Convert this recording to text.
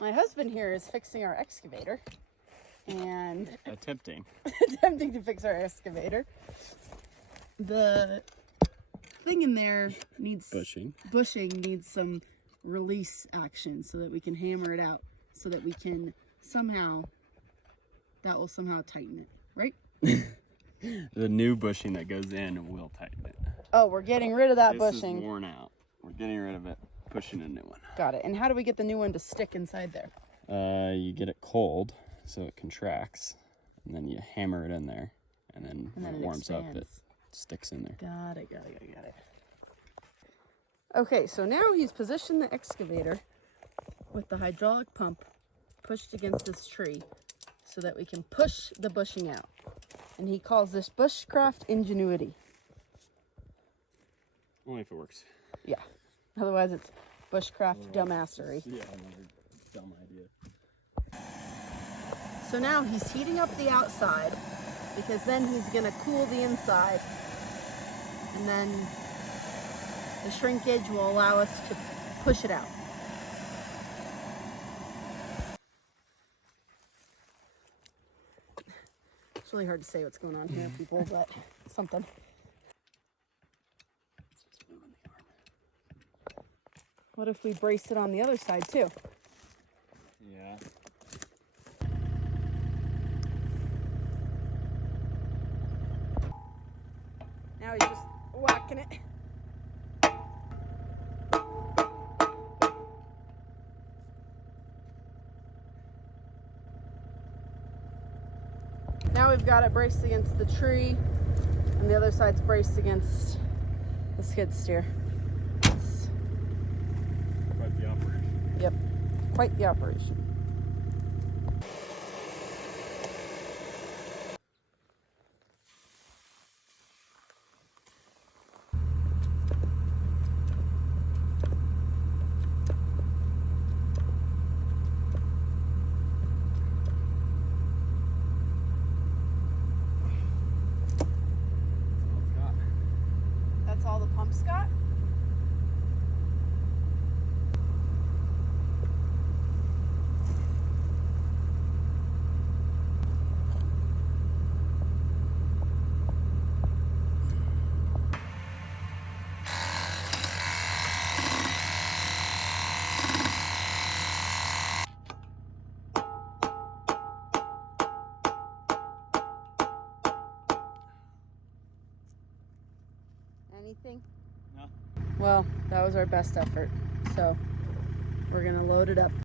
My husband here is fixing our excavator and attempting to fix our excavator. The thing in there needs bushing needs some release action so that we can hammer it out, so that we can that will somehow tighten it, right? The new bushing that goes in will tighten it. Oh, we're getting rid of that bushing. This is worn out. We're getting rid of it, pushing a new one. Got it. And how do we get the new one to stick inside there? You get it cold so it contracts, and then you hammer it in there, and then when it warms up, it sticks in there. Got it. Okay, so now he's positioned the excavator with the hydraulic pump pushed against this tree so that we can push the bushing out. And he calls this Bushcraft ingenuity. Only if it works. Yeah. Otherwise it's Bushcraft dumbassery. Yeah, another dumb idea. So now he's heating up the outside because then he's going to cool the inside. And then the shrinkage will allow us to push it out. It's really hard to say what's going on here, people, but something. What if we brace it on the other side too? Yeah. Now he's just whacking it. Now we've got it braced against the tree, and the other side's braced against the skid steer. It's Quite the operation. Yep, quite the operation. That's all the pump's got? Anything? No. Well, that was our best effort. So we're gonna load it up.